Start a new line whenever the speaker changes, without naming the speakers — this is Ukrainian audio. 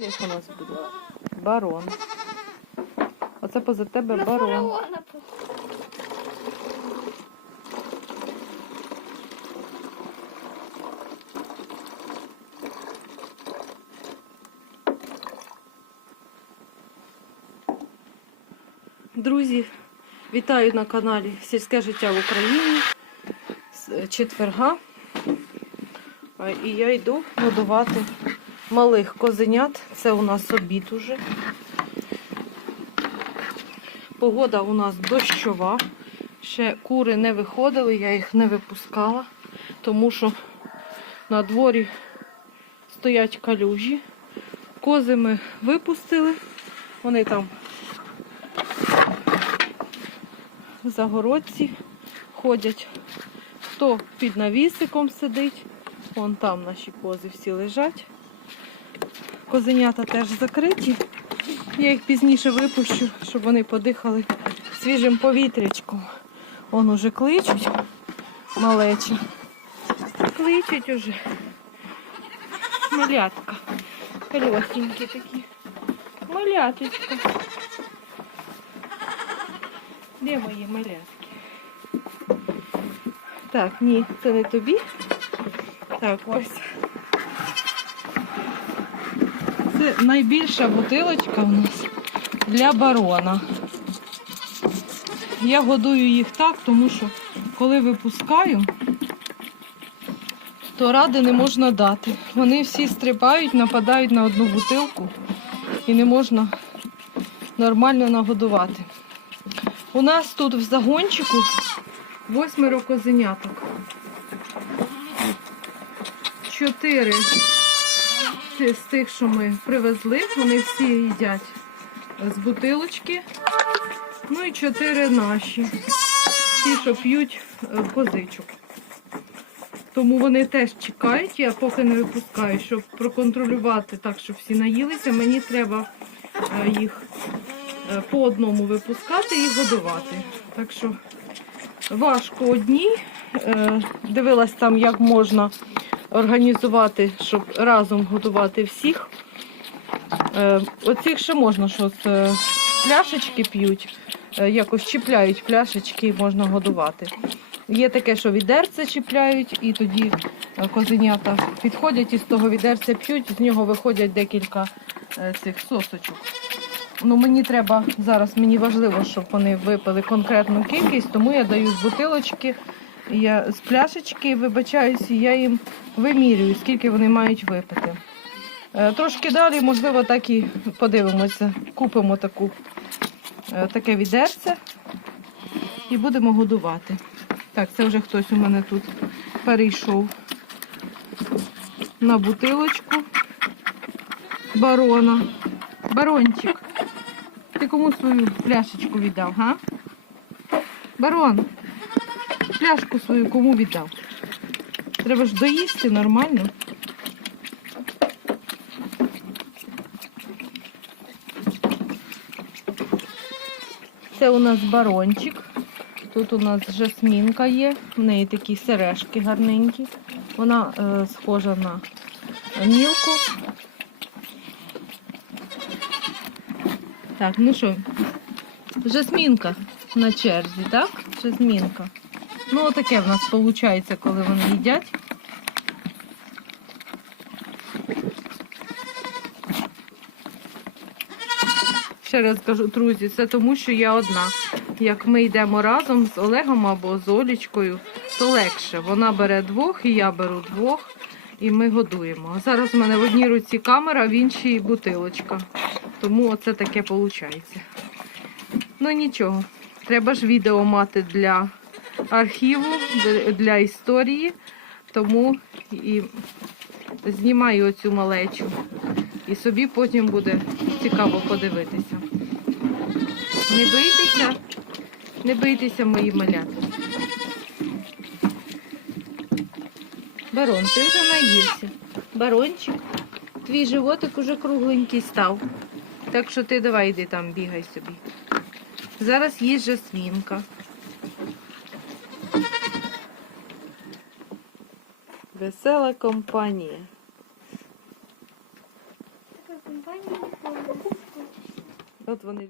Як у нас буде? Барон. Оце поза тебе
На
барон. Друзі, вітаю на каналі Сільське життя в Україні з четверга. І я йду годувати малих козенят. Це у нас обід уже. Погода у нас дощова. Ще кури не виходили, я їх не випускала, тому що на дворі стоять калюжі. Кози ми випустили. Вони там в загородці ходять. Хто під навісиком сидить, вон там наші кози всі лежать. Козенята теж закриті. Я їх пізніше випущу, щоб вони подихали свіжим повітрячком. Вон уже кличуть малечі. Кличуть уже. Малятка. Колесенькі такі. Маляточка. Де мої малятки? Так, ні, це не тобі. Так, ось. Це найбільша бутилочка у нас для барона. Я годую їх так, тому що коли випускаю, то ради не можна дати. Вони всі стрибають, нападають на одну бутилку і не можна нормально нагодувати. У нас тут в загончику восьмеро козеняток. Чотири з тих, що ми привезли, вони всі їдять з бутилочки. Ну і чотири наші. Ті, що п'ють е, козичок. Тому вони теж чекають, я поки не випускаю, щоб проконтролювати так, щоб всі наїлися, мені треба е, їх е, по одному випускати і годувати. Так що важко одній. Дивилась там, як можна організувати, щоб разом годувати всіх. Е, Оцих ще можна, що з е, пляшечки п'ють, е, якось чіпляють пляшечки можна годувати. Є таке, що відерце чіпляють, і тоді козенята підходять і з того відерця п'ють, з нього виходять декілька цих сосочок. Ну, мені треба зараз, мені важливо, щоб вони випили конкретну кількість, тому я даю з бутилочки, я з пляшечки вибачаюсь, і я їм вимірюю, скільки вони мають випити. Е, Трошки далі, можливо, так і подивимося. Купимо таку, е, таке відерце і будемо годувати. Так, це вже хтось у мене тут перейшов на бутилочку барона. Барончик. Ти кому свою пляшечку віддав, га? Барон, пляшку свою кому віддав? Треба ж доїсти нормально. Це у нас барончик. Тут у нас жасмінка є, в неї такі сережки гарненькі. Вона е, схожа на мілку. Так, ну що, жасмінка на черзі, так? Жасмінка. Ну, отаке в нас виходить, коли вони їдять. Ще раз кажу, друзі, це тому, що я одна. Як ми йдемо разом з Олегом або з Олічкою, то легше. Вона бере двох і я беру двох, і ми годуємо. Зараз в мене в одній руці камера, в іншій бутилочка. Тому оце таке виходить. Ну нічого. Треба ж відео мати для архіву, для- історії. Тому і знімаю оцю малечу. І собі потім буде цікаво подивитися. Не бийтеся, не бийтеся, мої малята. Барон, ти вже наївся. Барончик, твій животик уже кругленький став. Так що ти давай йди там, бігай собі. Зараз їсть жасмінка. Весела компанія.
Така компанія.
От вони